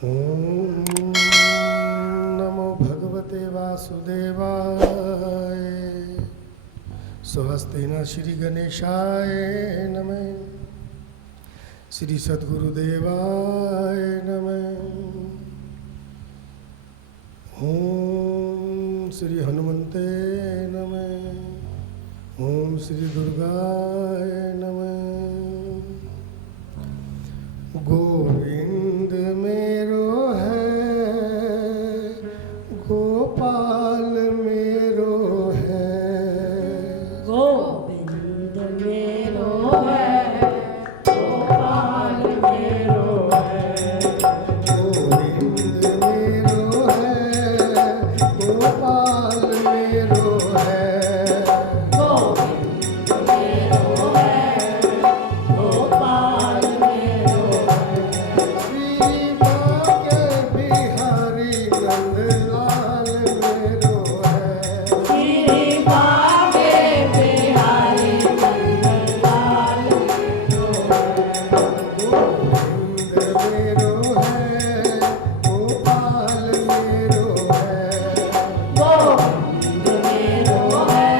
ओम नमो भगवते वासुदेवाय। स्वस्ति न श्री गणेशाय नमः। श्री सद्गुरुदेवाय नमः। ओम श्री हनुमते नमः। ओम श्री दुर्गाय नमः। गोविंद मेरो है, गोपाल मेरो है। गोविंद मेरो है, गोपाल मेरो है। गोविंद मेरो है, गोपाल मेरो है। गोविंद मेरो है, गोपाल मेरो है। श्री बाके बिहारी नंदलाल मेरो है। श्री बाके बिहारी नंदलाल मेरो है। गोविंद मेरो है, गोपाल मेरो है। गोविंद मेरो है,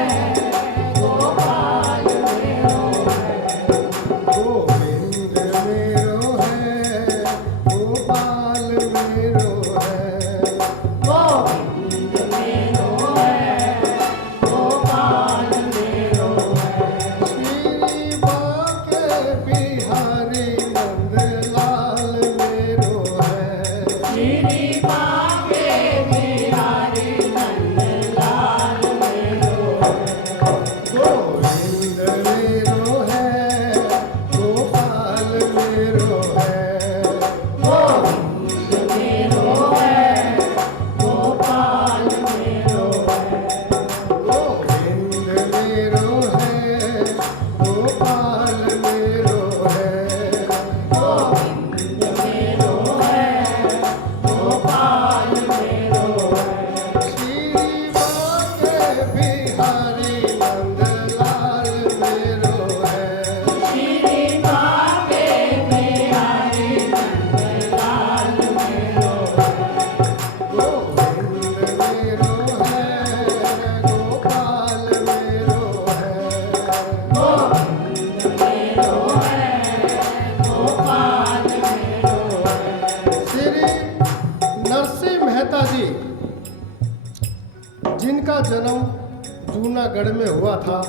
गोपाल मेरो है। गोविंद मेरो है, गोपाल मेरो है। गोविंद मेरो है, गोपाल मेरो है। श्री बाके बिहारी नंदलाल मेरो है। श्री बाके बिहारी नंदलाल मेरो है। गोविंद मेरो है, गोपाल मेरो है। गोविंद मेरो है, गोपाल मेरो है। गोविंद मेरो है, गोपाल मेरो है। गोविंद मेरो है, गोपाल मेरो है। श्री बाके बिहारी नंदलाल मेरो है। श्री बाके बिहारी नंदलाल मेरो है। गोविंद मेरो है, गोपाल मेरो है। गोविंद मेरो है, गोपाल मेरो है। श्री नरसिंह मेहता जी, जिनका जन्म जूनागढ़ में हुआ था,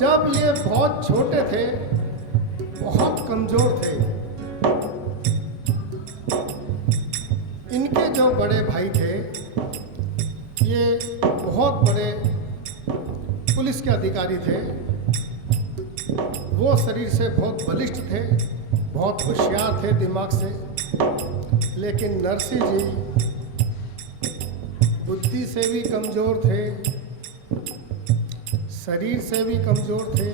जब ये बहुत छोटे थे, बहुत कमजोर थे। इनके जो बड़े भाई थे, ये बहुत बड़े पुलिस के अधिकारी थे। वो शरीर से बहुत बलिष्ठ थे, बहुत होशियार थे दिमाग से। लेकिन नरसिंह जी बुद्धि से भी कमज़ोर थे, शरीर से भी कमज़ोर थे।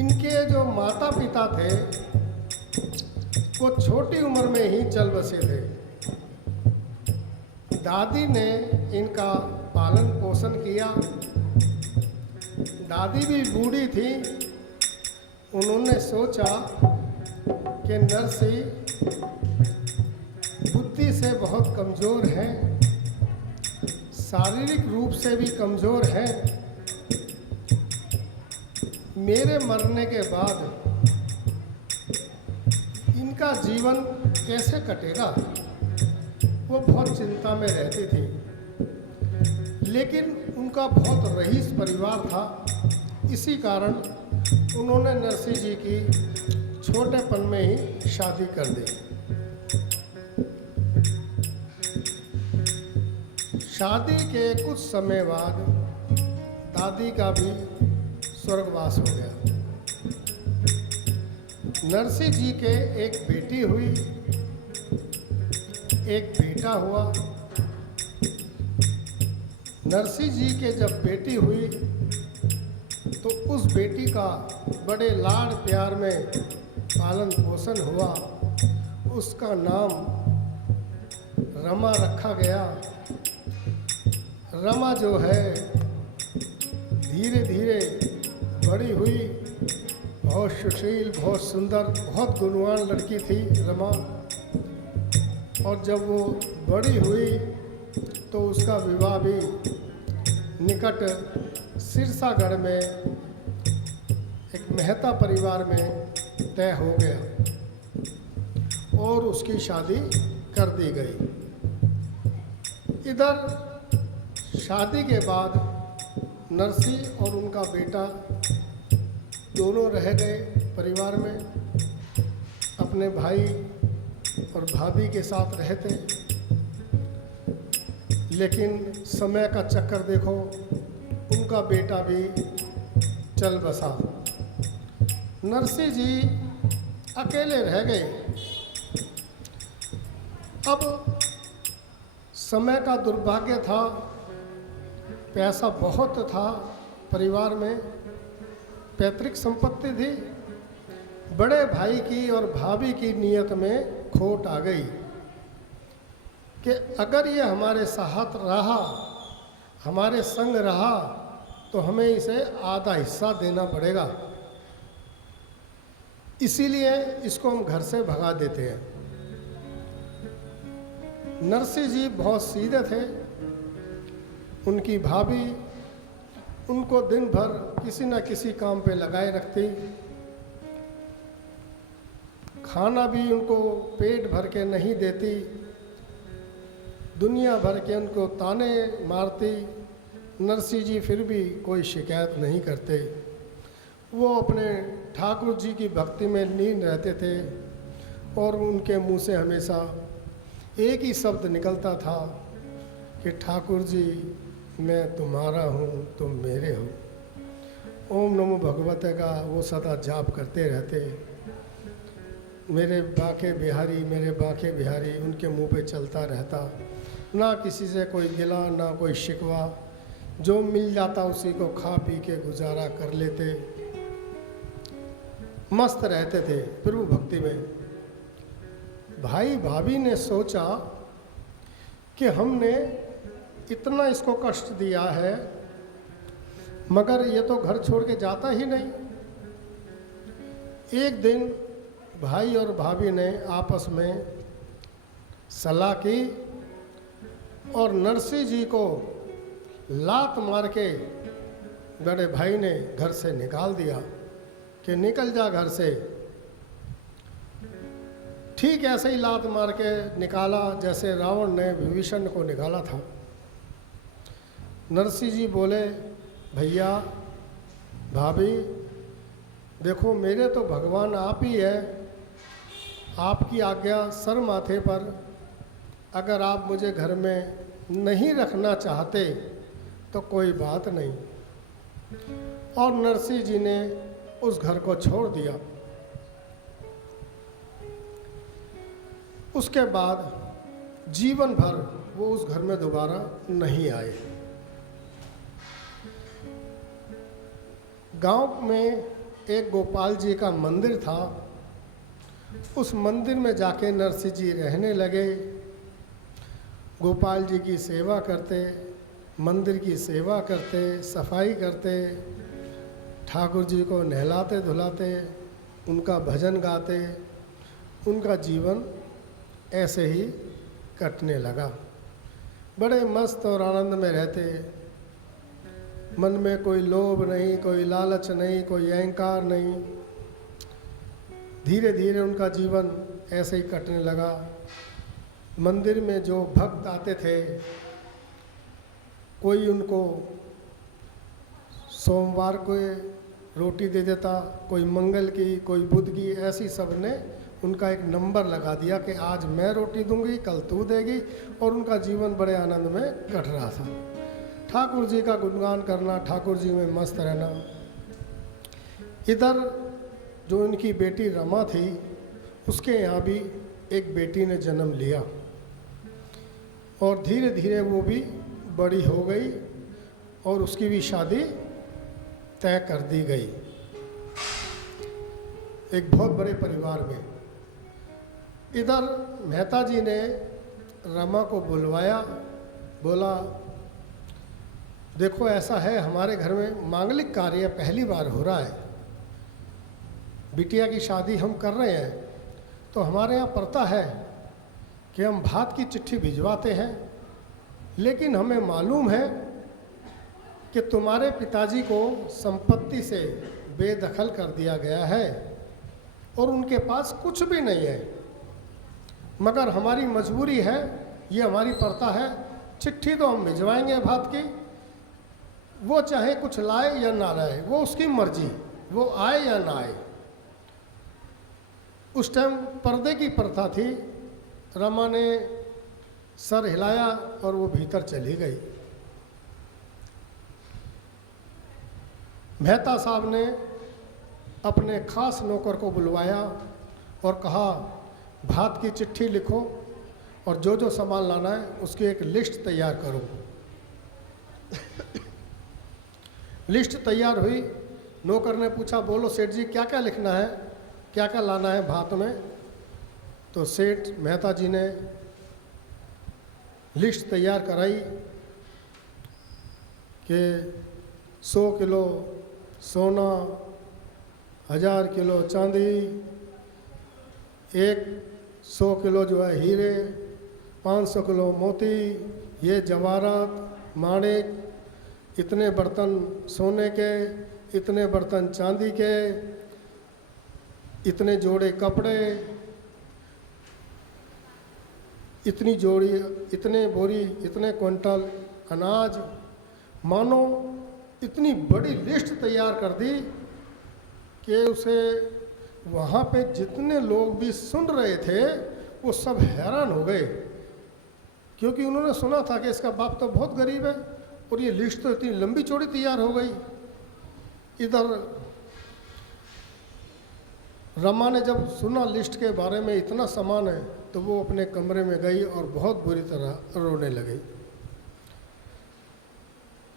इनके जो माता पिता थे, वो छोटी उम्र में ही चल बसे थे। दादी ने इनका पालन पोषण किया। दादी भी बूढ़ी थी। उन्होंने सोचा कि नरसिंह बुद्धि से बहुत कमज़ोर हैं, शारीरिक रूप से भी कमज़ोर हैं। मेरे मरने के बाद इनका जीवन कैसे कटेगा, वो बहुत चिंता में रहती थी। लेकिन उनका बहुत रईस परिवार था, इसी कारण उन्होंने नरसिंह जी की छोटेपन में ही शादी कर दी। शादी के कुछ समय बाद दादी का भी स्वर्गवास हो गया। नरसिंह जी के एक बेटी हुई, एक बेटा हुआ। नरसिंह जी के जब बेटी हुई तो उस बेटी का बड़े लाड़ प्यार में पालन पोषण हुआ। उसका नाम रमा रखा गया। रमा जो है धीरे धीरे बड़ी हुई। बहुत सुशील, बहुत सुंदर, बहुत गुणवान लड़की थी रमा। और जब वो बड़ी हुई तो उसका विवाह भी निकट सिरसागढ़ में एक मेहता परिवार में तय हो गया और उसकी शादी कर दी गई। इधर शादी के बाद नरसी और उनका बेटा दोनों रह गए परिवार में, अपने भाई और भाभी के साथ रहते। लेकिन समय का चक्कर देखो, उनका बेटा भी चल बसा। नरसी जी अकेले रह गए। अब समय का दुर्भाग्य था, पैसा बहुत था परिवार में, पैतृक संपत्ति थी। बड़े भाई की और भाभी की नीयत में खोट आ गई कि अगर ये हमारे साथ रहा, हमारे संग रहा, तो हमें इसे आधा हिस्सा देना पड़ेगा। इसीलिए इसको हम घर से भगा देते हैं। नरसी जी बहुत सीधे थे। उनकी भाभी उनको दिन भर किसी न किसी काम पे लगाए रखती। खाना भी उनको पेट भर के नहीं देती, दुनिया भर के उनको ताने मारती। नरसी जी फिर भी कोई शिकायत नहीं करते। वो अपने ठाकुर जी की भक्ति में लीन रहते थे और उनके मुंह से हमेशा एक ही शब्द निकलता था कि ठाकुर जी मैं तुम्हारा हूँ, तुम मेरे हो। ओम नमो भगवते का वो सदा जाप करते रहते। मेरे बाके बिहारी, मेरे बाके बिहारी उनके मुंह पे चलता रहता। ना किसी से कोई गिला, ना कोई शिकवा। जो मिल जाता उसी को खा पी के गुजारा कर लेते, मस्त रहते थे प्रभु भक्ति में। भाई भाभी ने सोचा कि हमने इतना इसको कष्ट दिया है, मगर ये तो घर छोड़ के जाता ही नहीं। एक दिन भाई और भाभी ने आपस में सलाह की और नरसी जी को लात मार के बड़े भाई ने घर से निकाल दिया कि निकल जा घर से। ठीक ऐसे ही लात मार के निकाला जैसे रावण ने विभीषण को निकाला था। नरसी जी बोले, भैया भाभी देखो, मेरे तो भगवान आप ही है, आपकी आज्ञा सर माथे पर। अगर आप मुझे घर में नहीं रखना चाहते तो कोई बात नहीं। और नरसी जी ने उस घर को छोड़ दिया। उसके बाद जीवन भर वो उस घर में दोबारा नहीं आए। गांव में एक गोपाल जी का मंदिर था। उस मंदिर में जाके नरसी जी रहने लगे। गोपाल जी की सेवा करते, मंदिर की सेवा करते, सफाई करते, ठाकुर जी को नहलाते धुलाते, उनका भजन गाते। उनका जीवन ऐसे ही कटने लगा। बड़े मस्त और आनंद में रहते। मन में कोई लोभ नहीं, कोई लालच नहीं, कोई अहंकार नहीं। धीरे धीरे उनका जीवन ऐसे ही कटने लगा। मंदिर में जो भक्त आते थे, कोई उनको सोमवार को रोटी दे देता, कोई मंगल की, कोई बुध की, ऐसी सब ने उनका एक नंबर लगा दिया कि आज मैं रोटी दूंगी, कल तू देगी। और उनका जीवन बड़े आनंद में कट रहा था। ठाकुर जी का गुणगान करना, ठाकुर जी में मस्त रहना। इधर जो उनकी बेटी रमा थी, उसके यहाँ भी एक बेटी ने जन्म लिया और धीरे धीरे वो भी बड़ी हो गई और उसकी भी शादी तय कर दी गई एक बहुत बड़े परिवार में। इधर मेहता जी ने रमा को बुलवाया, बोला देखो ऐसा है, हमारे घर में मांगलिक कार्य पहली बार हो रहा है, बिटिया की शादी हम कर रहे हैं तो हमारे यहाँ प्रथा है कि हम भात की चिट्ठी भिजवाते हैं, लेकिन हमें मालूम है कि तुम्हारे पिताजी को संपत्ति से बेदखल कर दिया गया है और उनके पास कुछ भी नहीं है, मगर हमारी मजबूरी है, ये हमारी प्रथा है, चिट्ठी तो हम भिजवाएंगे भात की, वो चाहे कुछ लाए या ना लाए, वो उसकी मर्जी, वो आए या ना आए। उस टाइम पर्दे की प्रथा थी। रमा ने सर हिलाया और वो भीतर चली गई। मेहता साहब ने अपने खास नौकर को बुलवाया और कहा, भात की चिट्ठी लिखो और जो जो सामान लाना है उसकी एक लिस्ट तैयार करो। लिस्ट तैयार हुई। नौकर ने पूछा, बोलो सेठ जी क्या क्या लिखना है, क्या क्या लाना है भात में। तो सेठ मेहता जी ने लिस्ट तैयार कराई कि 100 किलो सोना, 1000 किलो चांदी, 100 किलो जो है हीरे, 500 किलो मोती, ये जवाहरात माणिक, इतने बर्तन सोने के, इतने बर्तन चांदी के, इतने जोड़े कपड़े, इतनी जोड़ी, इतने बोरी, इतने क्विंटल अनाज। मानो इतनी बड़ी लिस्ट तैयार कर दी कि उसे वहाँ पे जितने लोग भी सुन रहे थे वो सब हैरान हो गए, क्योंकि उन्होंने सुना था कि इसका बाप तो बहुत गरीब है और ये लिस्ट तो इतनी लंबी चौड़ी तैयार हो गई। इधर रमा ने जब सुना लिस्ट के बारे में इतना सामान है तो वो अपने कमरे में गई और बहुत बुरी तरह रोने लगी।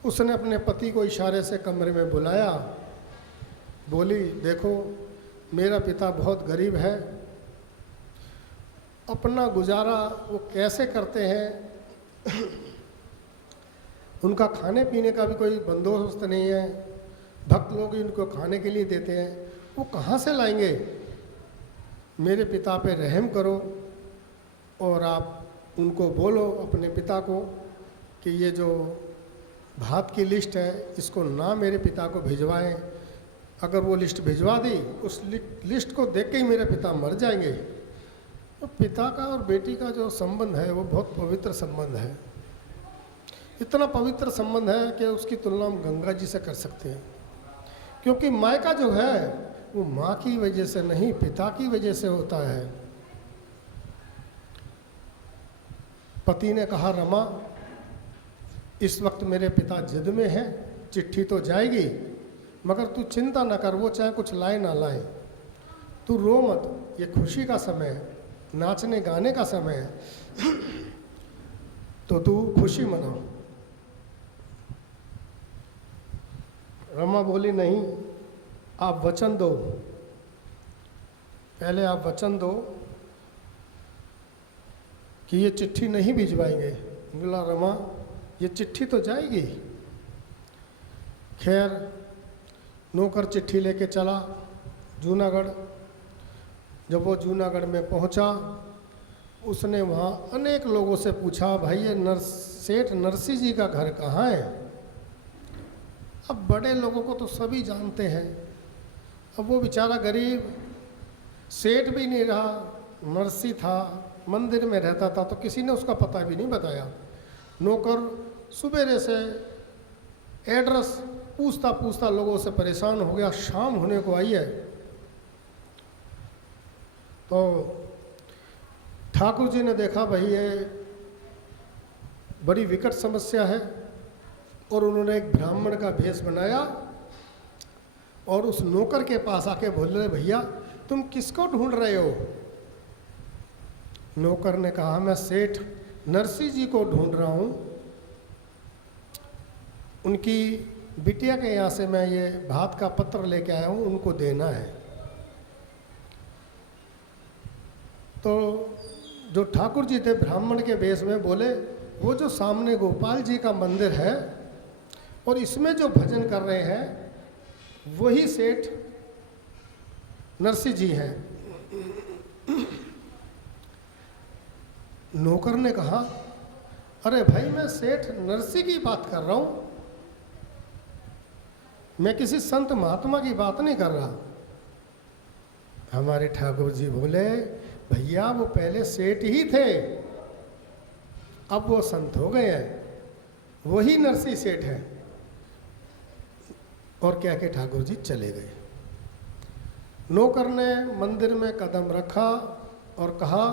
उसने अपने पति को इशारे से कमरे में बुलाया, बोली, देखो मेरा पिता बहुत गरीब है, अपना गुजारा वो कैसे करते हैं, उनका खाने पीने का भी कोई बंदोबस्त नहीं है, भक्त लोग इनको खाने के लिए देते हैं, वो कहाँ से लाएंगे। मेरे पिता पे रहम करो और आप उनको बोलो, अपने पिता को, कि ये जो भात की लिस्ट है इसको ना मेरे पिता को भिजवाएं। अगर वो लिस्ट भिजवा दी, उस लिस्ट को देख के ही मेरे पिता मर जाएंगे। तो पिता का और बेटी का जो संबंध है वो बहुत पवित्र संबंध है। इतना पवित्र संबंध है कि उसकी तुलना हम गंगा जी से कर सकते हैं, क्योंकि मायका जो है वो माँ की वजह से नहीं, पिता की वजह से होता है। पति ने कहा, रमा इस वक्त मेरे पिता जिद में हैं, चिट्ठी तो जाएगी, मगर तू चिंता न कर, वो चाहे कुछ लाए ना लाए, तू रो मत, ये खुशी का समय है, नाचने गाने का समय है, तो तू खुशी मना। रमा बोली, नहीं, आप वचन दो, पहले आप वचन दो कि ये चिट्ठी नहीं भिजवाएंगे। बोला, रमा ये चिट्ठी तो जाएगी। खैर नौकर चिट्ठी लेके चला जूनागढ़। जब वो जूनागढ़ में पहुंचा, उसने वहाँ अनेक लोगों से पूछा, भाई ये सेठ नरसी जी का घर कहाँ है। अब बड़े लोगों को तो सभी जानते हैं, अब वो बेचारा गरीब, सेठ भी नहीं रहा, नरसी था, मंदिर में रहता था, तो किसी ने उसका पता भी नहीं बताया। नौकर सुबेरे से एड्रेस पूछता पूछता लोगों से परेशान हो गया। शाम होने को आई है तो ठाकुर जी ने देखा, भाई ये बड़ी विकट समस्या है, और उन्होंने एक ब्राह्मण का भेष बनाया और उस नौकर के पास आके बोले, भैया तुम किसको ढूंढ रहे हो। नौकर ने कहा, मैं सेठ नरसी जी को ढूंढ रहा हूँ, उनकी बिटिया के यहाँ से मैं ये भात का पत्र लेके आया हूँ, उनको देना है। तो जो ठाकुर जी थे ब्राह्मण के वेश में बोले, वो जो सामने गोपाल जी का मंदिर है और इसमें जो भजन कर रहे हैं वही सेठ नरसिंह जी हैं। नौकर ने कहा, अरे भाई मैं सेठ नरसिंह की बात कर रहा हूं, मैं किसी संत महात्मा की बात नहीं कर रहा। हमारे ठाकुर जी बोले, भैया वो पहले सेठ ही थे, अब वो संत हो गए हैं, वही नरसिंह सेठ है। और क्या के ठाकुर जी चले गए। नौकर ने मंदिर में कदम रखा और कहा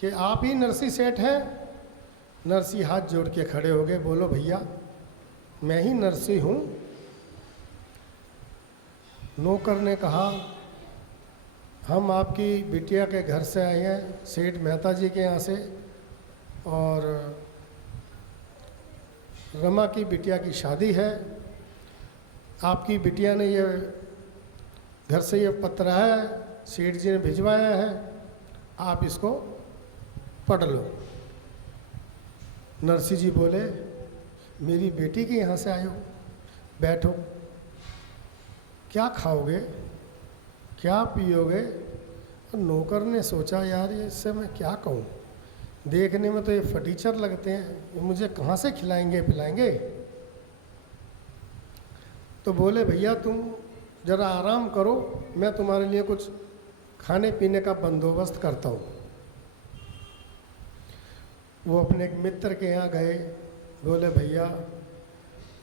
कि आप ही नरसिंह सेठ हैं। नरसिंह हाथ जोड़ के खड़े हो गए, बोलो भैया मैं ही नरसिंह हूँ। नौकर ने कहा, हम आपकी बिटिया के घर से आए हैं, सेठ मेहता जी के यहाँ से, और रमा की बिटिया की शादी है। आपकी बिटिया ने ये घर से ये पत्र है, सेठ जी ने भिजवाया है, आप इसको पढ़ लो। नरसिंह जी बोले, मेरी बेटी के यहाँ से आए हो, बैठो, क्या खाओगे, क्या पियोगे। और नौकर ने सोचा, यार ये इससे मैं क्या कहूँ, देखने में तो ये फटीचर लगते हैं, ये मुझे कहाँ से खिलाएंगे पिलाएंगे। तो बोले, भैया तुम ज़रा आराम करो, मैं तुम्हारे लिए कुछ खाने पीने का बंदोबस्त करता हूँ। वो अपने एक मित्र के यहाँ गए, बोले, भैया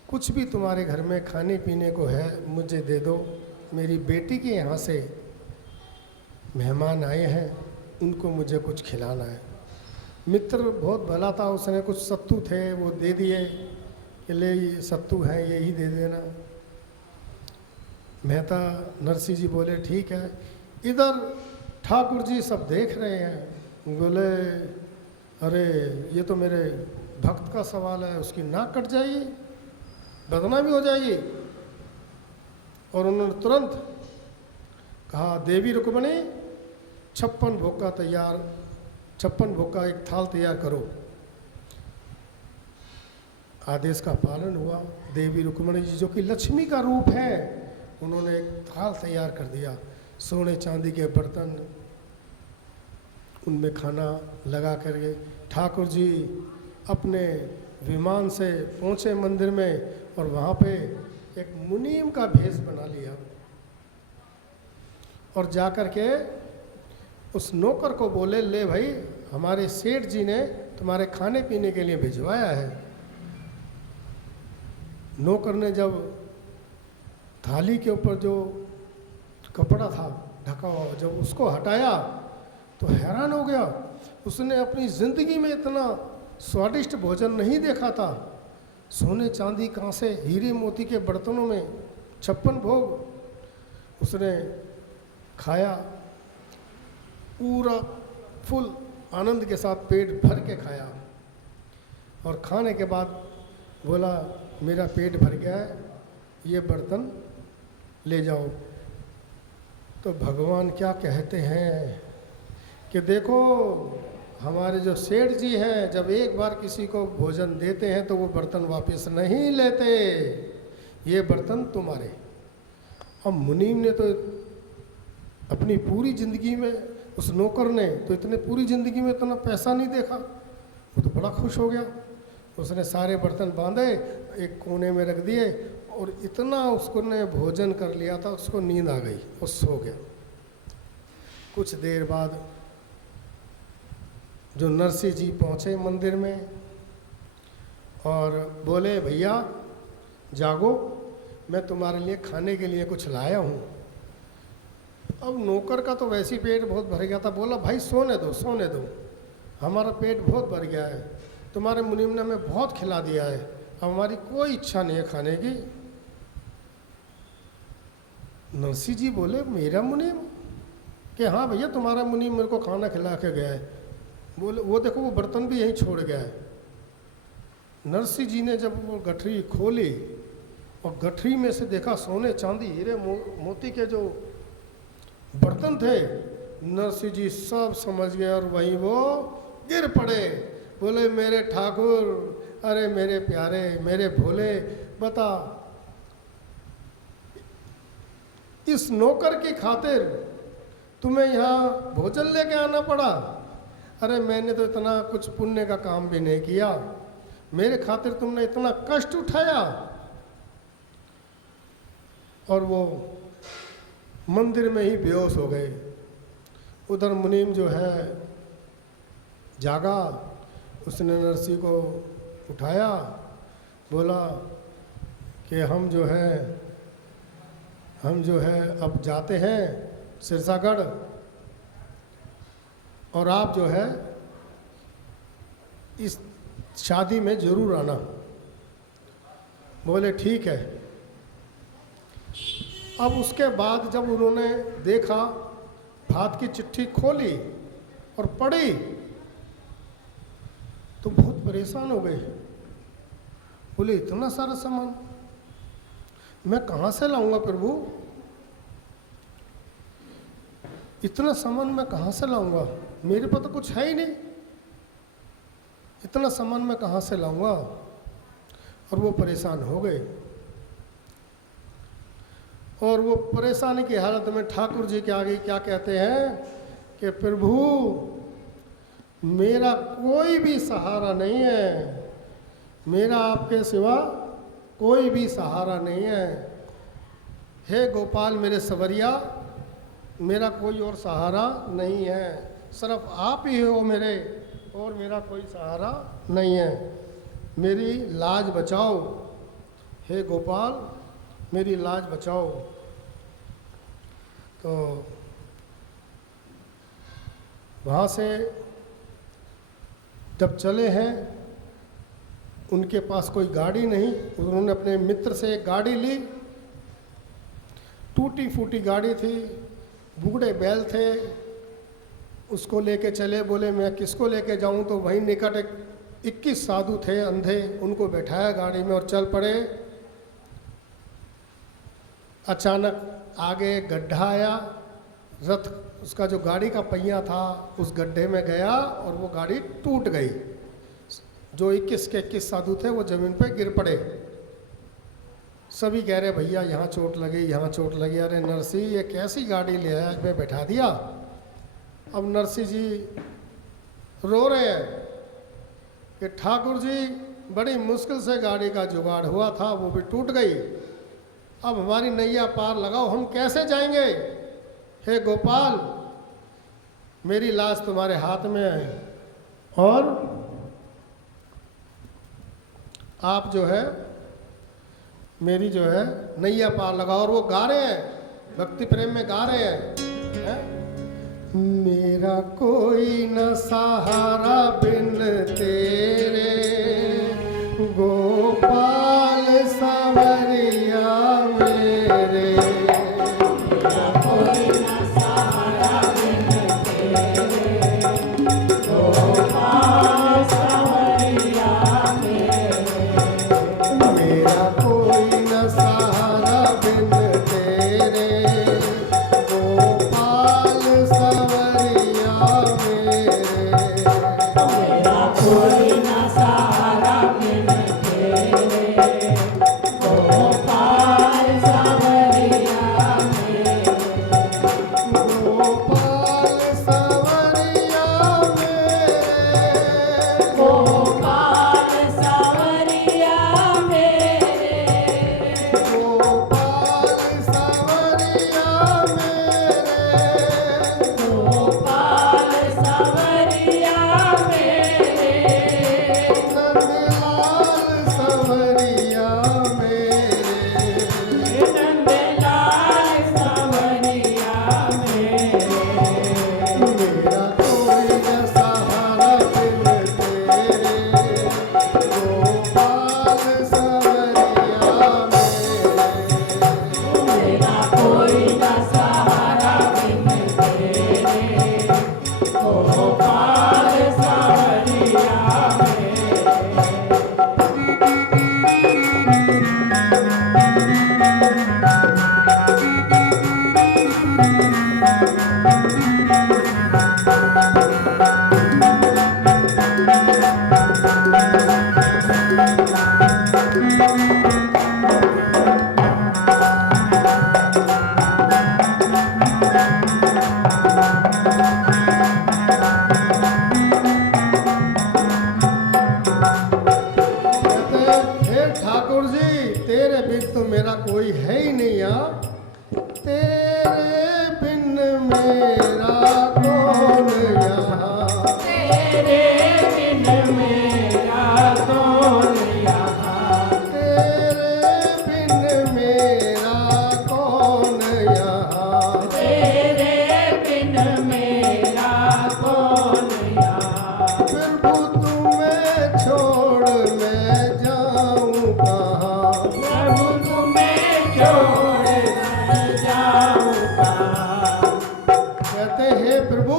कुछ भी तुम्हारे घर में खाने पीने को है मुझे दे दो, मेरी बेटी के यहाँ से मेहमान आए हैं, उनको मुझे कुछ खिलाना है। मित्र बहुत भला था, उसने कुछ सत्तू थे वो दे दिए कि ले ये सत्तू हैं, यही दे देना। मेहता नरसिंह जी बोले, ठीक है। इधर ठाकुर जी सब देख रहे हैं, बोले, अरे ये तो मेरे भक्त का सवाल है, उसकी नाक कट जाएगी, बदनामी हो जाएगी। और उन्होंने तुरंत कहा, देवी रुक्मणी 56 भोग का तैयार, 56 भोग का एक थाल तैयार करो। आदेश का पालन हुआ। देवी रुक्मणी जी जो कि लक्ष्मी का रूप है, उन्होंने एक थाल तैयार कर दिया, सोने चांदी के बर्तन, उनमें खाना लगा करके ठाकुर जी अपने विमान से पहुँचे मंदिर में, और वहाँ पे एक मुनीम का भेष बना लिया, और जाकर के उस नौकर को बोले, ले भाई हमारे सेठ जी ने तुम्हारे खाने पीने के लिए भिजवाया है। नौकर ने जब थाली के ऊपर जो कपड़ा था ढका हुआ, जब उसको हटाया तो हैरान हो गया। उसने अपनी ज़िंदगी में इतना स्वादिष्ट भोजन नहीं देखा था। सोने चांदी कांसे हीरे मोती के बर्तनों में 56 भोग उसने खाया, पूरा फुल आनंद के साथ पेट भर के खाया। और खाने के बाद बोला, मेरा पेट भर गया है, ये बर्तन ले जाओ। तो भगवान क्या कहते हैं कि देखो, हमारे जो सेठ जी हैं, जब एक बार किसी को भोजन देते हैं तो वो बर्तन वापस नहीं लेते, ये बर्तन तुम्हारे। अब मुनीम ने तो अपनी पूरी ज़िंदगी में, उस नौकर ने तो इतने पूरी ज़िंदगी में इतना पैसा नहीं देखा, वो तो बड़ा खुश हो गया। उसने सारे बर्तन बांधे, एक कोने में रख दिए, और इतना उसको ने भोजन कर लिया था, उसको नींद आ गई और सो गया। कुछ देर बाद जो नरसिंह जी पहुँचे मंदिर में और बोले, भैया जागो, मैं तुम्हारे लिए खाने के लिए कुछ लाया हूँ। अब नौकर का तो वैसे ही पेट बहुत भर गया था, बोला, भाई सोने दो सोने दो, हमारा पेट बहुत भर गया है, तुम्हारे मुनीम ने हमें बहुत खिला दिया है, अब हमारी कोई इच्छा नहीं है खाने की। नरसिंह जी बोले, मेरा मुनीम? कि हाँ भैया तुम्हारा मुनीम मेरे को खाना खिला के गया है। बोले, वो देखो वो बर्तन भी यहीं छोड़ गया है। नरसिंह जी ने जब वो गठरी खोली और गठरी में से देखा सोने चांदी हीरे मोती के जो बर्तन थे, नरसिंह जी सब समझ गए और वहीं वो गिर पड़े। बोले, मेरे ठाकुर, अरे मेरे प्यारे, मेरे भोले, बता इस नौकर की खातिर तुम्हें यहाँ भोजन लेके आना पड़ा। अरे मैंने तो इतना कुछ पुण्य का काम भी नहीं किया, मेरे खातिर तुमने इतना कष्ट उठाया। और वो मंदिर में ही बेहोश हो गए। उधर मुनीम जो है जागा, उसने नरसिंह को उठाया, बोला कि हम जो है अब जाते हैं सिरसागढ़, और आप जो है इस शादी में ज़रूर आना। बोले ठीक है। अब उसके बाद जब उन्होंने देखा, भात की चिट्ठी खोली और पढ़ी, तो बहुत परेशान हो गए। बोले इतना सारा सामान मैं कहाँ से लाऊंगा प्रभु, इतना सामान मैं कहाँ से लाऊंगा, मेरे पास तो कुछ है ही नहीं, इतना सामान मैं कहाँ से लाऊंगा। और वो परेशान हो गए। और वो परेशानी की हालत में ठाकुर जी के आगे क्या कहते हैं कि प्रभु मेरा कोई भी सहारा नहीं है, मेरा आपके सिवा कोई भी सहारा नहीं है। हे गोपाल मेरे सवरिया, मेरा कोई और सहारा नहीं है, सिर्फ आप ही हो मेरे, और मेरा कोई सहारा नहीं है। मेरी लाज बचाओ, हे गोपाल मेरी लाज बचाओ। तो वहाँ से जब चले हैं, उनके पास कोई गाड़ी नहीं, उन्होंने अपने मित्र से एक गाड़ी ली, टूटी फूटी गाड़ी थी, बूढ़े बैल थे, उसको लेके चले। बोले मैं किसको लेके जाऊं, तो वहीं निकट एक 21 साधु थे अंधे, उनको बैठाया गाड़ी में और चल पड़े। अचानक आगे एक गड्ढा आया, रथ उसका जो गाड़ी का पहिया था उस गड्ढे में गया और वो गाड़ी टूट गई। जो 21 के 21 साधु थे वो ज़मीन पे गिर पड़े। सभी कह रहे भैया यहाँ चोट लगी, यहाँ चोट लगी। अरे नरसिंह ये कैसी गाड़ी ले आया, मैं बैठा दिया। अब नरसिंह जी रो रहे हैं कि ठाकुर जी बड़ी मुश्किल से गाड़ी का जुगाड़ हुआ था, वो भी टूट गई, अब हमारी नैया पार लगाओ, हम कैसे जाएंगे। हे गोपाल मेरी लाश तुम्हारे हाथ में है और आप जो है मेरी जो है नैया पार लगाओ। और वो गा रहे हैं, भक्ति प्रेम में गा रहे हैं, मेरा कोई न सहारा बिन तेरे, गोपाल सवरिया मेरे। मेरा कोई न सहारा बिन तेरे, गोपाल सवरिया मेरे। मेरा कोई न सहारा बिन तेरे, गोपाल सवरिया मेरे। मेरा कोई न सहारा बिन तेरे, गोपाल सवरिया नैया तेरे बिन मेरा कौन यहाँ। तेरे बिन मेरा कौन यहाँ। तेरे बिन मेरा कौन यहाँ। तेरे बिन मेरा कौन यहाँ। प्रभु तुम्हें छोड़ मैं जाऊँ कहाँ। प्रभु तुम्हें छोड़ मैं जाऊँ कहाँ। कहते हैं प्रभु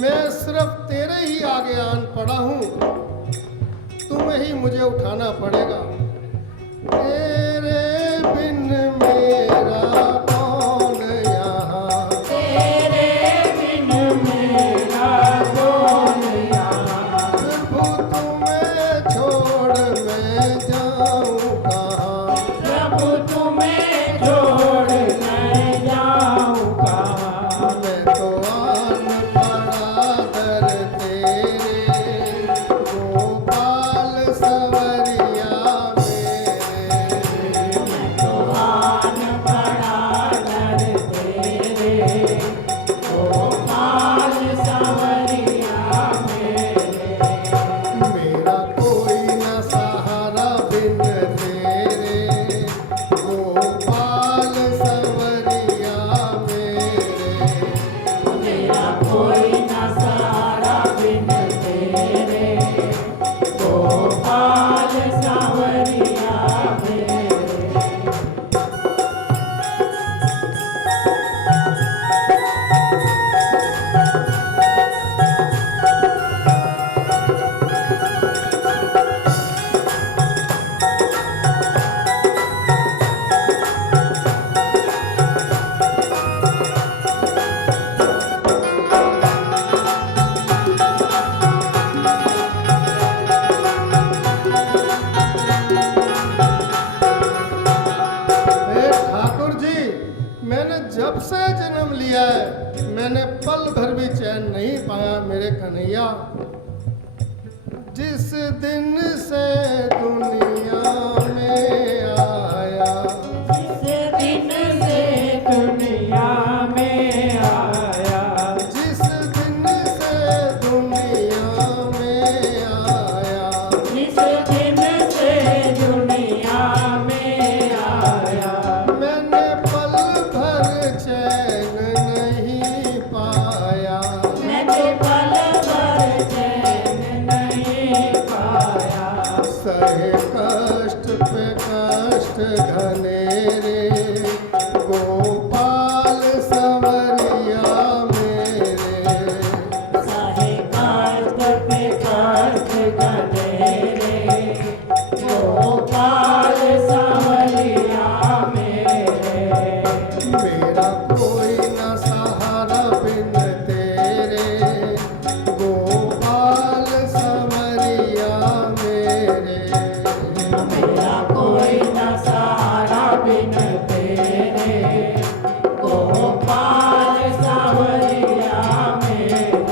मैं सिर्फ तेरे ही आगे आन पड़ा हूँ, तुम्हें ही मुझे उठाना पड़ेगा। तेरे बिन मेरा कौन यहाँ। तेरे बिन मेरा कौन यहाँ। प्रभु तुम्हें छोड़ मैं जाऊँ कहाँ। प्रभु तुम्हें छोड़ मैं जाऊँ कहाँ। मैं तो आन पड़ा दर तेरे, गोपाल सवरिया मेरे। मैं तो आन पड़ा दर तेरे, गोपाल संवरिया मेरे। मेरा कोई न सहारा बिन तेरे, गोपाल सवरिया मेरे। मेरा कोई न सहारा बिन तेरे, गोपाल संवरिया मेरे। हे ठाकुर जी, मैंने जब से जन्म लिया है मैंने पल भर भी चैन नहीं पाया मेरे कन्हैया। जिस दिन से दुनिया में आया, जिस दिन से दुनिया में आया। जिस दिन से दुनिया में आया, जिस दिन से दुनिया में आया। मैंने पल भर चैन नहीं पाया। मैंने पल भर चैन नहीं पाया। सहे कष्ट पे कष्ट घनेरे, गोपाल सवरिया मेरे। सहे कष्ट पे कष्ट घनेरे, गोपाल संवरिया मेरे। मेरा कोई न सहारा बिन तेरे, गोपाल सवरिया मेरे। मेरा कोई न सहारा बिन तेरे, गोपाल संवरिया मेरे।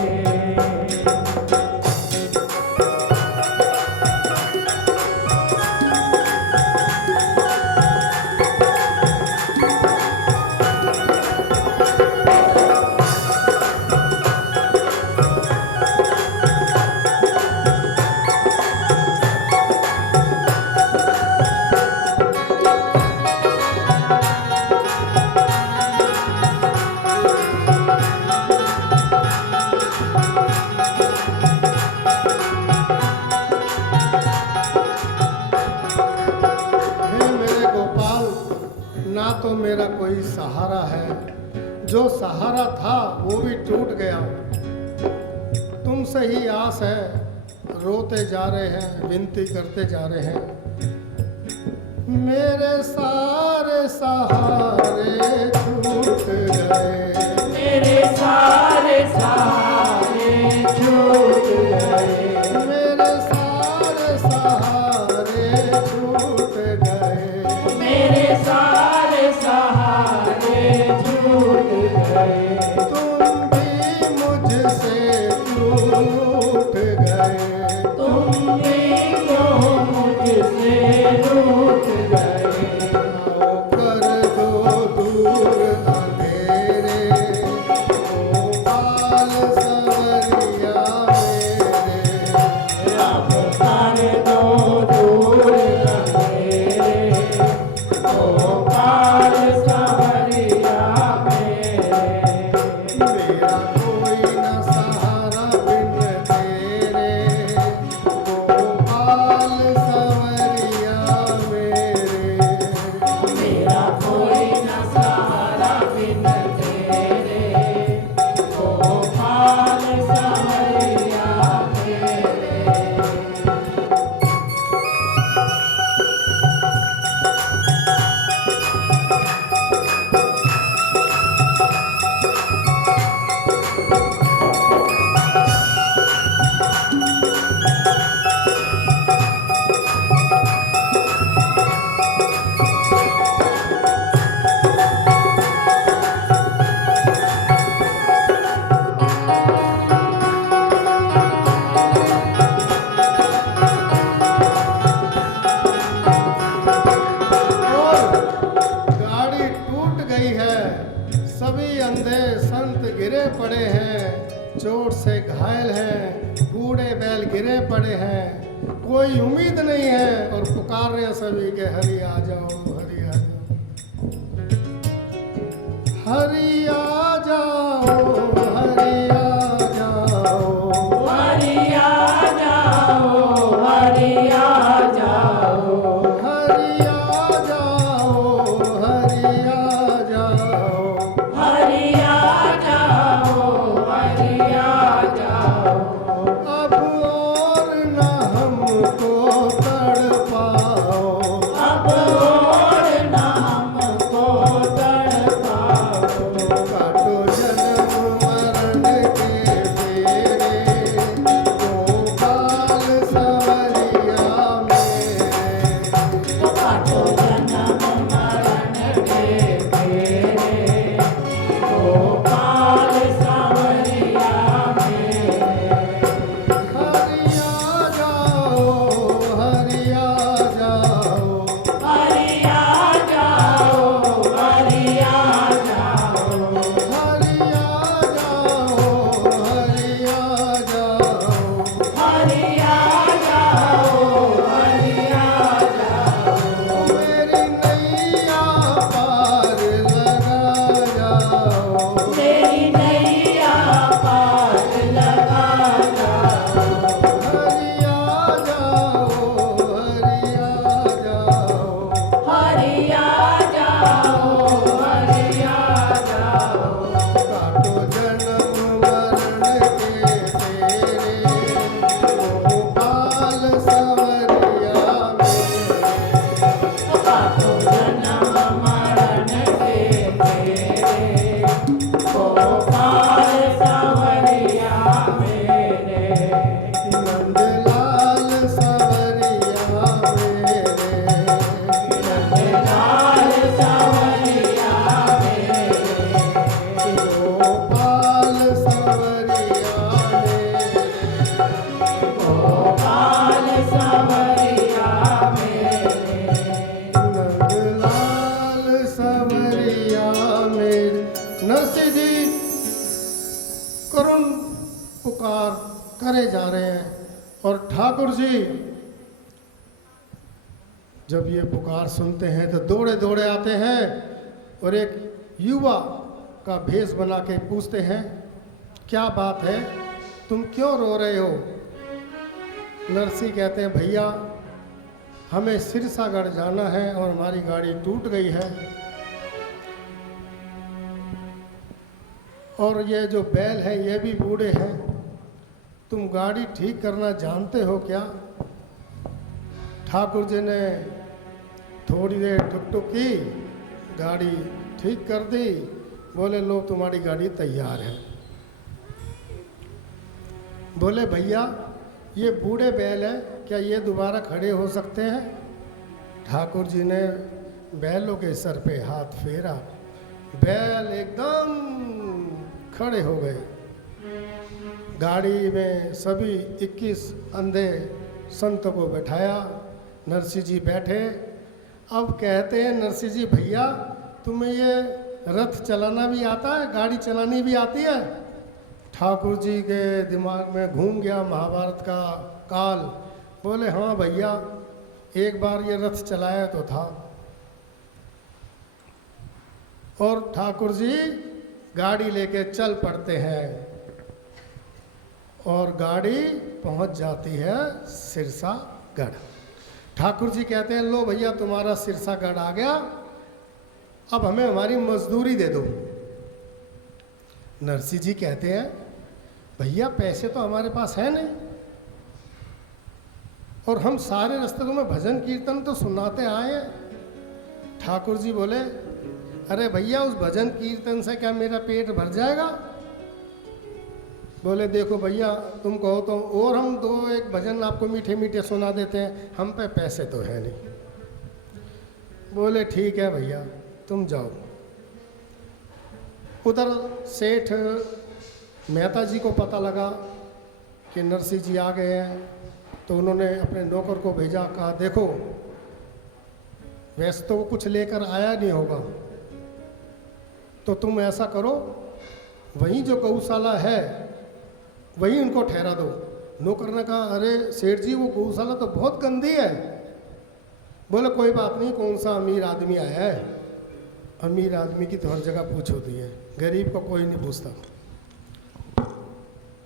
हे मेरे गोपाल, ना तो मेरा कोई सहारा है, जो सहारा था वो भी टूट गया। तुमसे ही आस है, रोते जा रहे हैं, विनती करते जा रहे हैं। मेरे सारे सहारे छूट गए। मेरे सारे सहारे छूट गए। मेरे सारे सहारे छूट गए। मेरे सारे सहारे छूट गए। तुम भी मुझसे टूट गए। तुम भी क्यों मुझसे रूठ गए। गोपाल संवरिया मेरे। मेरा कोई न सहारा बिन तेरे, गोपाल संवरिया मेरे। मेरा कोई न सहारा बिन तेरे, गोपाल संवरिया मेरे। और गाड़ी टूट गई है, सभी अंधे संत गिरे पड़े हैं, चोट से घायल हैं, बूढ़े बैल गिरे पड़े हैं, कोई उम्मीद नहीं है और पुकार रहे हैं सभी के हरि आ जाओ, हरि आ जाओ, हरि आ जाओ, हरि आ जाओ। हरिया जाओ, हरिया जाओ, हरि आ जाओ, हरि आ जाओ। हरिया जाओ, हरिया जाओ। अब और न हमको तड़पाओ, अब और नाम को तड़पाओ। काटो जन्म मरण के फेरे, गोपाल संवरिया मेरे। काटो जन्म मरण के फेरे, गोपाल संवरिया मेरे। हरि आ जाओ, हरि आ जाओ। हरिया जाओ, हरिया जाओ। हरि आ जाओ, हरि आ जाओ। हरिया जाओ, हरिया जाओ। मेरी नैया पार लगा जाओ। तेरी नैया पार लगा जाओ। हरि आ जाओ, हरि आ जाओ। हरिया जाओ, हरिया जाओ। काटो जन्म मरण के फेरे, गोपाल संवरिया मेरे। काटो जन्म मरण के फेरे, गोपाल संवरिया मेरे। नंदलाल संवरिया मेरे। लाल संवरिया मेरे। गोपाल संवरिया मेरे। गोपाल संवरिया मेरे। नंदलाल संवरिया मेरे। नरसिंह जी करुण पुकार करे जा रहे हैं और ठाकुर जी जब ये पुकार सुनते हैं तो दौड़े दौड़े आते हैं और एक युवा का भेष बना के पूछते हैं, क्या बात है, तुम क्यों रो रहे हो? नरसिंह कहते हैं, भैया हमें सिरसागढ़ जाना है और हमारी गाड़ी टूट गई है और ये जो बैल है ये भी बूढ़े हैं, तुम गाड़ी ठीक करना जानते हो क्या? ठाकुर जी ने थोड़ी देर टुक टुक की, गाड़ी ठीक कर दी, बोले लो तुम्हारी गाड़ी तैयार है। बोले भैया ये बूढ़े बैल है, क्या ये दोबारा खड़े हो सकते हैं? ठाकुर जी ने बैलों के सर पे हाथ फेरा, बैल एकदम खड़े हो गए। गाड़ी में सभी 21 अंधे संतों को बैठाया, नरसिंह जी बैठे। अब कहते हैं नरसिंह जी, भैया तुम्हें ये रथ चलाना भी आता है, गाड़ी चलानी भी आती है? ठाकुर जी के दिमाग में घूम गया महाभारत का काल। बोले हाँ भैया, एक बार ये रथ चलाया तो था। और ठाकुर जी गाड़ी लेके चल पड़ते हैं और गाड़ी पहुंच जाती है सिरसागढ़। ठाकुर जी कहते हैं लो भैया तुम्हारा सिरसागढ़ आ गया, अब हमें हमारी मजदूरी दे दो। नरसिंह जी कहते हैं भैया पैसे तो हमारे पास है नहीं, और हम सारे रास्ते में भजन कीर्तन तो सुनाते आए हैं। ठाकुर जी बोले अरे भैया उस भजन कीर्तन से क्या मेरा पेट भर जाएगा? बोले देखो भैया तुम कहो तो और हम दो एक भजन आपको मीठे मीठे सुना देते हैं, हम पे पैसे तो है नहीं। बोले ठीक है भैया तुम जाओ। उधर सेठ मेहता जी को पता लगा कि नरसिंह जी आ गए हैं, तो उन्होंने अपने नौकर को भेजा, कहा देखो वैसे तो वो कुछ लेकर आया नहीं होगा, तो तुम ऐसा करो वहीं जो गौशाला है वहीं उनको ठहरा दो। नौकर ने कहा अरे सेठ जी वो गौशाला तो बहुत गंदी है। बोले कोई बात नहीं, कौन सा अमीर आदमी आया है, अमीर आदमी की तो हर जगह पूछ होती है, गरीब को कोई नहीं पूछता।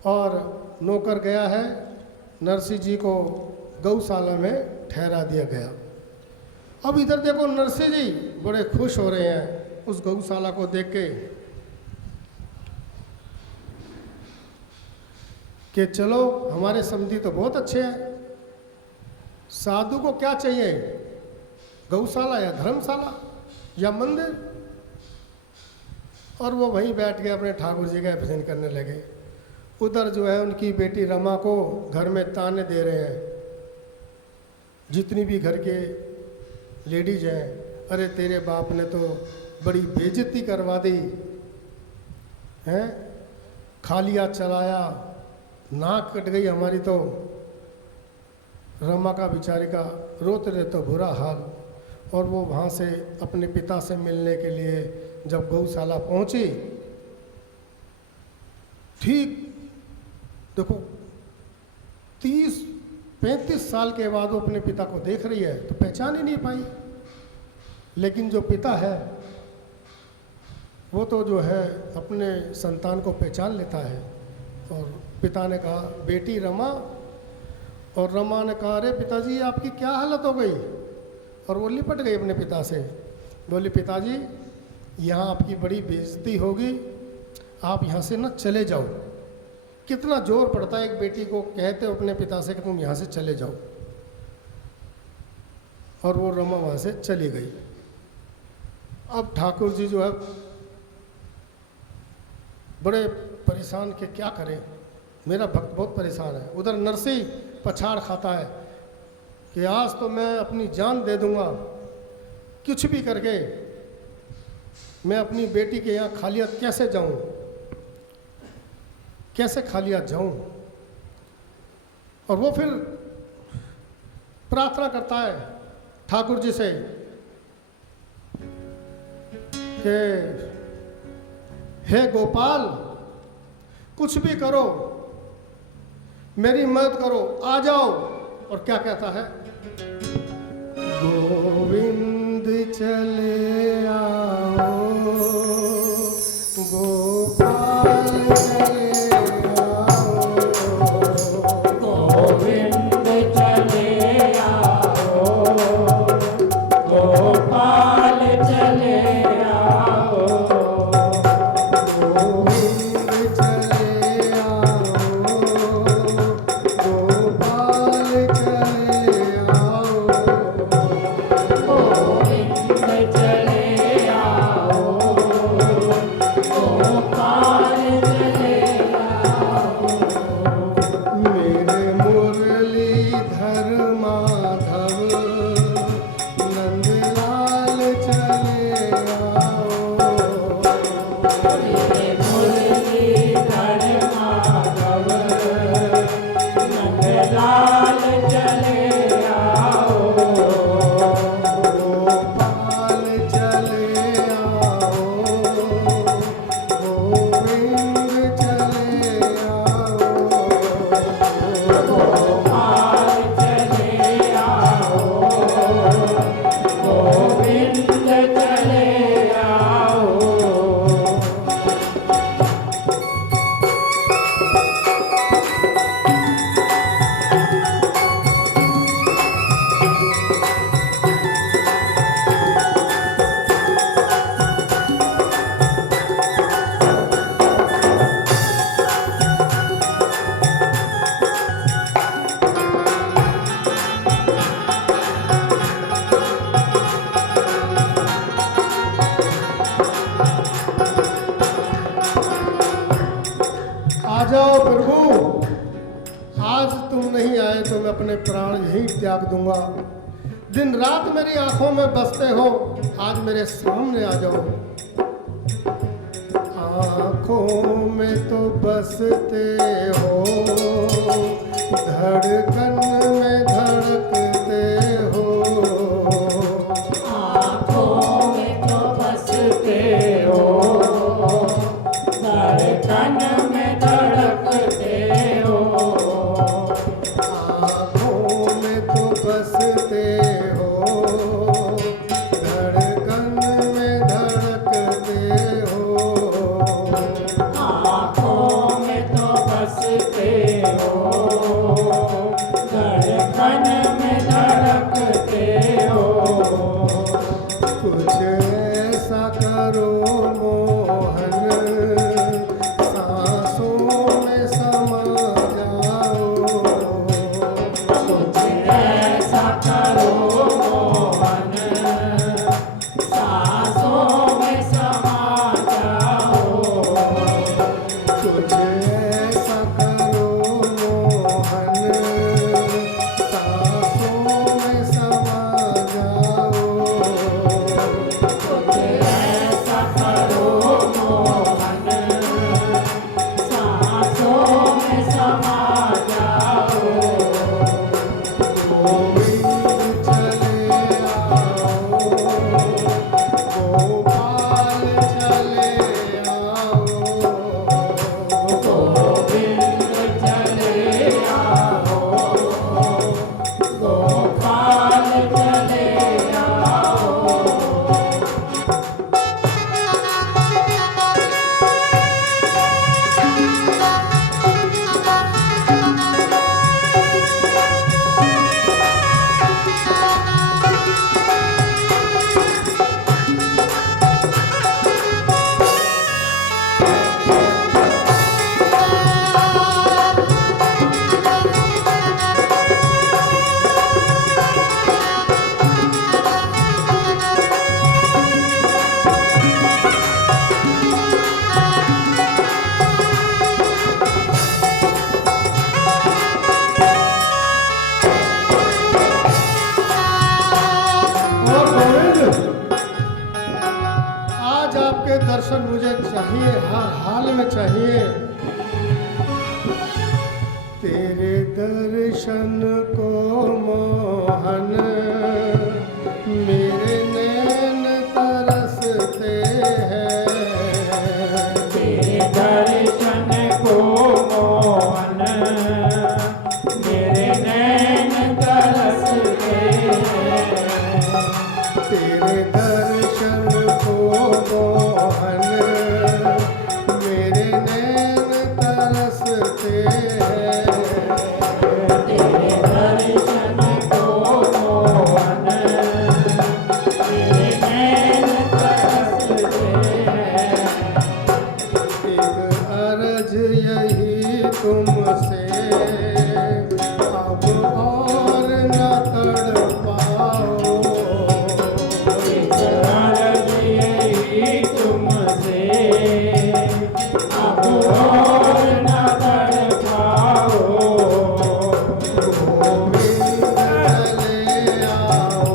और नौकर गया है, नरसिंह जी को गौशाला में ठहरा दिया गया। अब इधर देखो नरसिंह जी बड़े खुश हो रहे हैं उस गौशाला को देख के कि चलो हमारे समधी तो बहुत अच्छे हैं, साधु को क्या चाहिए, गौशाला या धर्मशाला या मंदिर। और वो वहीं बैठ के अपने ठाकुर जी का भजन करने लगे। उधर जो है उनकी बेटी रमा को घर में ताने दे रहे हैं, जितनी भी घर के लेडीज हैं, अरे तेरे बाप ने तो बड़ी बेइज्जती करवा दी हैं, खालिया चलाया, नाक कट गई हमारी तो। रमा का बेचारी का रोते रहे तो बुरा हाल। और वो वहाँ से अपने पिता से मिलने के लिए जब गौशाला पहुँची, ठीक देखो 30-35 साल के बाद वो अपने पिता को देख रही है तो पहचान ही नहीं पाई। लेकिन जो पिता है वो तो जो है अपने संतान को पहचान लेता है। और पिता ने कहा बेटी रमा, और रमा ने कहा अरे पिताजी आपकी क्या हालत हो गई, और वो लिपट गई अपने पिता से। बोली पिताजी यहाँ आपकी बड़ी बेइज्जती होगी, आप यहाँ से ना चले जाओ। कितना जोर पड़ता है एक बेटी को कहते हो अपने पिता से कि तुम यहाँ से चले जाओ। और वो रमा वहाँ से चली गई। अब ठाकुर जी जो है बड़े परेशान के क्या करें, मेरा भक्त बहुत परेशान है। उधर नरसिंह पछाड़ खाता है कि आज तो मैं अपनी जान दे दूंगा, कुछ भी करके मैं अपनी बेटी के यहाँ खालियत कैसे जाऊं, कैसे खालियत जाऊं। और वो फिर प्रार्थना करता है ठाकुर जी से कि हे गोपाल कुछ भी करो, मेरी मदद करो, आ जाओ। और क्या कहता है, गोविंद चले आओ, गोपाल चले आओ, गोविंद चले आओ, गोपाल चले आओ, गोविंद चले आओ, गोपाल चले आओ, गोविंद चले जाओ प्रभु, आज तुम नहीं आए तो मैं अपने प्राण यहीं त्याग दूंगा। दिन रात मेरी आंखों में बसते हो, आज मेरे सामने आ जाओ। आंखों में तो बसते हो, धड़कन में धड़कते हो। आँखों में तो बसते हो, धड़कन में धड़कते हो। आँखों में तो बसते हो, धड़कन में धड़कते हो। आँखों में तो बसते हो, धड़कन में धड़कते हो। कुछ ऐसा करो मोहन, सांसों में समा जाओ। कुछ ऐसा करो मोहन, सांसों में समा जाओ। कुछ ऐसा करो मोहन, सांसों में समा जाओ। कुछ ऐसा करो मोहन, सांसों में समा जाओ। गोविंद चले आओ, गोपाल चले आओ। गोविंद चले आओ, गोपाल चले आओ। और गोविंद, आज आपके दर्शन मुझे चाहिए, हर हाल में चाहिए। तेरे दर्शन को मोहन मेरे नैन तरसते हैं। तेरे दर्शन को मोहन मेरे नैन तरसते हैं। तेरे दर्शन को मोहन मेरे नैन तरसते हैं। तेरे दर्शन को मोहन मेरे नैन तरसते हैं। एक अर्ज यही तुमसे, अब और न तड़पाओ। एक अर्ज यही तुमसे, अब और न तड़पाओ। गोविंद चले आओ,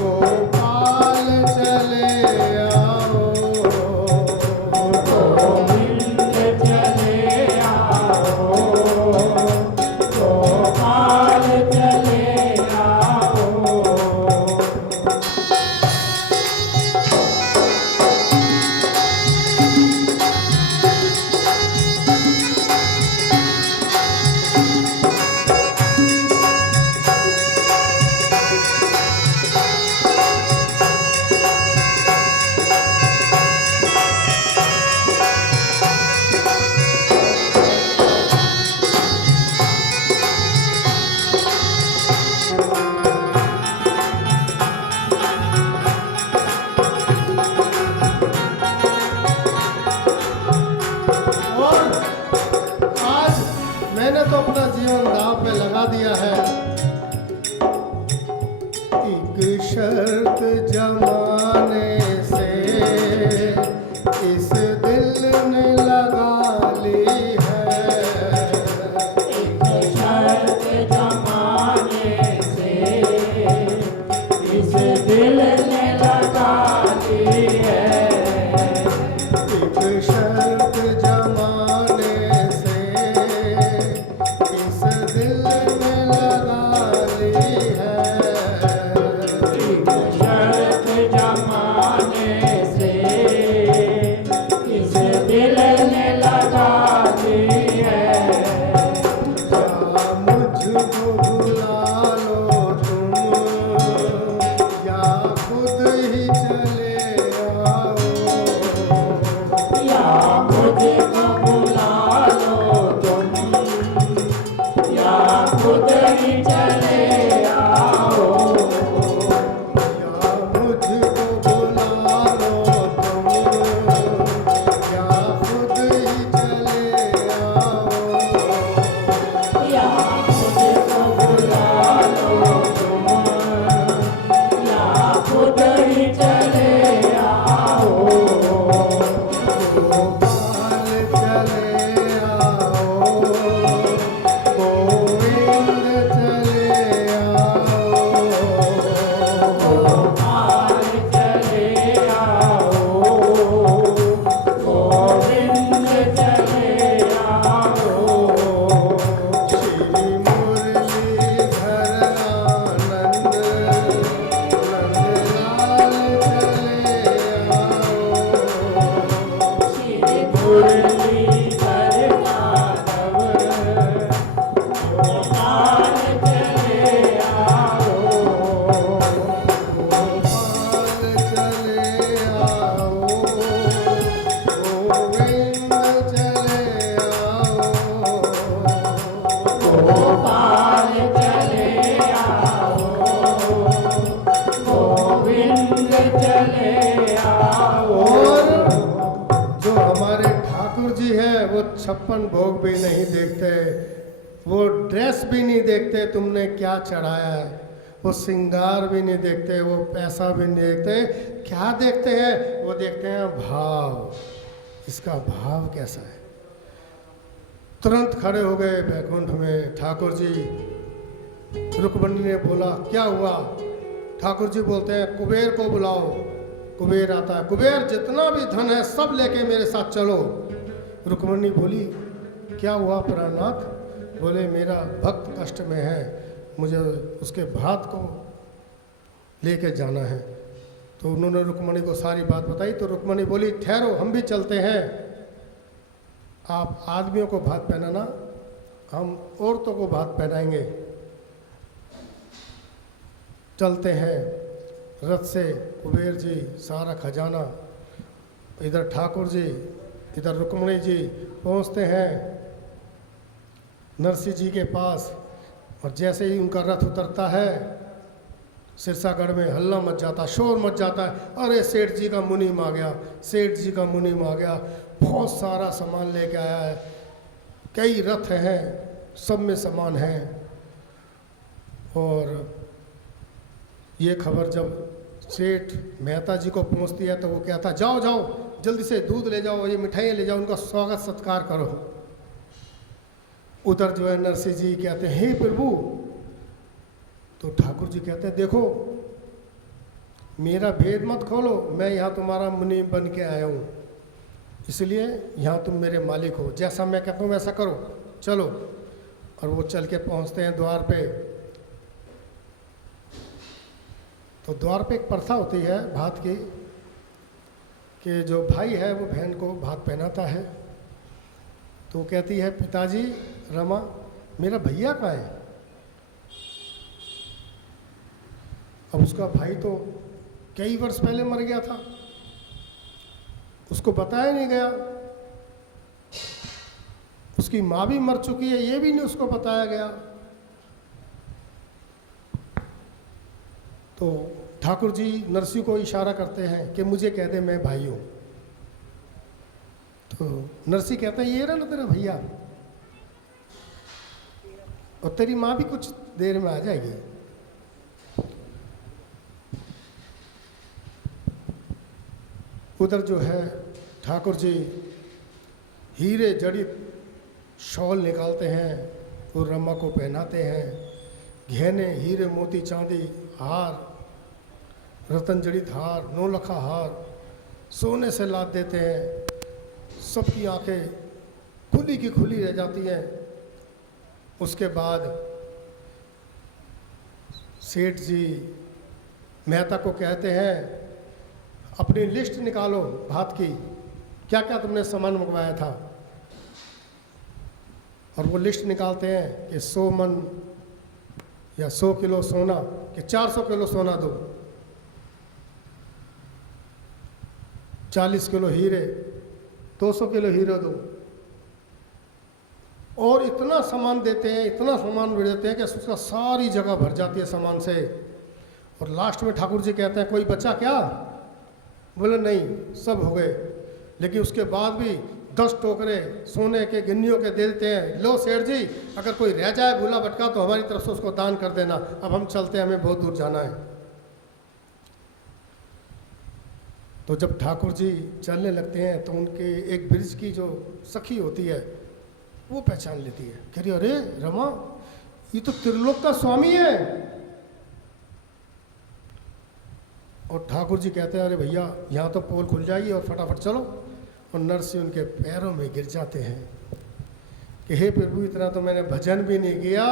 गोपाल चले आओ। गोविंद चले आओ, गोपाल चले आओ। चले आओ। और जो हमारे ठाकुर जी हैं वो 56 भोग भी नहीं देखते, वो ड्रेस भी नहीं देखते तुमने क्या चढ़ाया है, वो श्रृंगार भी नहीं देखते, वो पैसा भी नहीं देखते। क्या देखते हैं? वो देखते हैं भाव, इसका भाव कैसा है। तुरंत खड़े हो गए बैकुंठ में ठाकुर जी। रुक्मणी ने बोला क्या हुआ? ठाकुर जी बोलते हैं कुबेर को बुलाओ। कुबेर आता है, कुबेर जितना भी धन है सब लेके मेरे साथ चलो। रुक्मणी बोली क्या हुआ प्राणनाथ? बोले मेरा भक्त कष्ट में है, मुझे उसके भात को लेके जाना है। तो उन्होंने रुक्मणी को सारी बात बताई। तो रुक्मणी बोली ठहरो, हम भी चलते हैं। आप आदमियों को भात पहनाना, हम औरतों को भात पहनाएंगे। चलते हैं रथ से। कुबेर जी सारा खजाना, इधर ठाकुर जी, इधर रुक्मणी जी पहुंचते हैं नरसिंह जी के पास। और जैसे ही उनका रथ उतरता है सिरसागढ़ में हल्ला मच जाता, शोर मच जाता है। अरे सेठ जी का मुनीम आ गया, सेठ जी का मुनीम आ गया, बहुत सारा सामान लेके आया है, कई रथ हैं, सब में सामान है। और ये खबर जब सेठ मेहता जी को पहुंचती है तो वो कहता जाओ जाओ जल्दी से दूध ले जाओ, ये मिठाइयाँ ले जाओ, उनका स्वागत सत्कार करो। उधर जो है नरसिंह जी कहते हैं हे प्रभु। तो ठाकुर जी कहते हैं देखो मेरा भेद मत खोलो, मैं यहाँ तुम्हारा मुनीम बन के आया हूँ, इसलिए यहाँ तुम मेरे मालिक हो, जैसा मैं कहता हूँ वैसा करो, चलो। और वो चल के पहुँचते हैं द्वार पे। तो द्वार पे एक प्रथा होती है भात की कि जो भाई है वो बहन को भात पहनाता है। तो कहती है पिताजी रमा मेरा भैया कहाँ है? अब उसका भाई तो कई वर्ष पहले मर गया था, उसको बताया नहीं गया। उसकी माँ भी मर चुकी है, ये भी नहीं उसको बताया गया। तो ठाकुर जी नरसिंह को इशारा करते हैं कि मुझे कह दे मैं भाई हूँ। तो नरसिंह कहता है ये रहा ना तेरा भैया, और तेरी माँ भी कुछ देर में आ जाएगी। उधर जो है ठाकुर जी हीरे जड़ित शॉल निकालते हैं और रमा को पहनाते हैं। गहने हीरे मोती चांदी हार, रतन जड़ित हार, नौलखा हार सोने से लाद देते हैं। सबकी आंखें खुली की खुली रह जाती हैं। उसके बाद सेठ जी मेहता को कहते हैं अपनी लिस्ट निकालो भात की, क्या क्या तुमने सामान मंगवाया था। और वो लिस्ट निकालते हैं कि 100 मन या 100 किलो सोना, कि 400 किलो सोना दो, 40 किलो हीरे, 200 किलो हीरे दो। और इतना सामान देते हैं, इतना सामान देते हैं कि उसका सारी जगह भर जाती है सामान से। और लास्ट में ठाकुर जी कहते हैं कोई बचा क्या? बोले नहीं सब हो गए। लेकिन उसके बाद भी 10 टोकरे सोने के गिन्नियों के दे देते हैं, लो सेठ जी अगर कोई रह जाए भूला भटका तो हमारी तरफ से उसको दान कर देना, अब हम चलते हैं, हमें बहुत दूर जाना है। तो जब ठाकुर जी चलने लगते हैं तो उनके एक ब्रिज की जो सखी होती है वो पहचान लेती है, कह रही अरे रमा ये तो त्रिलोक का स्वामी है। और ठाकुर जी कहते हैं अरे भैया यहाँ तो पोल खुल जाएगी और फटाफट चलो। और नरसिंह उनके पैरों में गिर जाते हैं कि हे प्रभु इतना तो मैंने भजन भी नहीं किया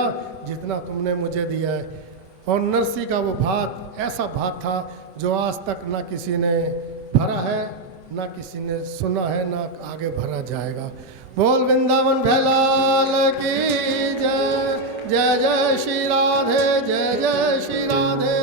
जितना तुमने मुझे दिया है। और नरसिंह का वो भात ऐसा भात था जो आज तक ना किसी ने भरा है, ना किसी ने सुना है, ना आगे भरा जाएगा। बोल वृंदावन भैलाल की जय, जय जय श्री राधे, जय जय श्री राधे।